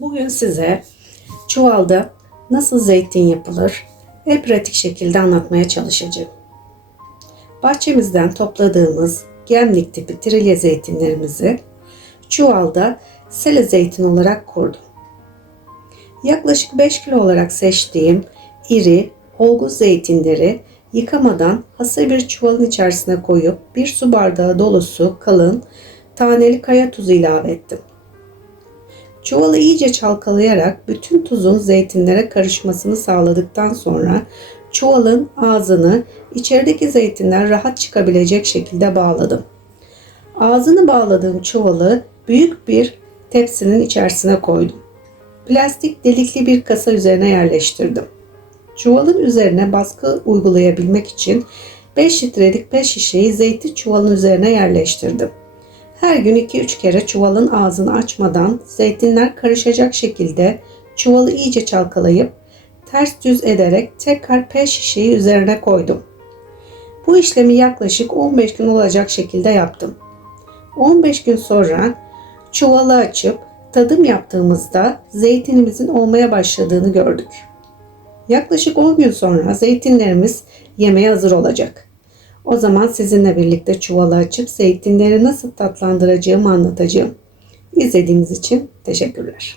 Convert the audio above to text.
Bugün size çuvalda nasıl zeytin yapılır en pratik şekilde anlatmaya çalışacağım. Bahçemizden topladığımız gemlik tipi trilye zeytinlerimizi çuvalda sele zeytin olarak kurdum. Yaklaşık 5 kilo olarak seçtiğim iri, olgun zeytinleri yıkamadan hasır bir çuvalın içerisine koyup bir su bardağı dolusu kalın taneli kaya tuzu ilave ettim. Çuvalı iyice çalkalayarak bütün tuzun zeytinlere karışmasını sağladıktan sonra çuvalın ağzını içerideki zeytinler rahat çıkabilecek şekilde bağladım. Ağzını bağladığım çuvalı büyük bir tepsinin içerisine koydum. Plastik delikli bir kasa üzerine yerleştirdim. Çuvalın üzerine baskı uygulayabilmek için 5 litrelik pet şişeyi zeytin çuvalın üzerine yerleştirdim. Her gün 2-3 kere çuvalın ağzını açmadan zeytinler karışacak şekilde çuvalı iyice çalkalayıp ters düz ederek tekrar pet şişeyi üzerine koydum. Bu işlemi yaklaşık 15 gün olacak şekilde yaptım. 15 gün sonra çuvalı açıp tadım yaptığımızda zeytinimizin olmaya başladığını gördük. Yaklaşık 10 gün sonra zeytinlerimiz yemeğe hazır olacak. O zaman sizinle birlikte çuvalı açıp zeytinleri nasıl tatlandıracağımı anlatacağım. İzlediğiniz için teşekkürler.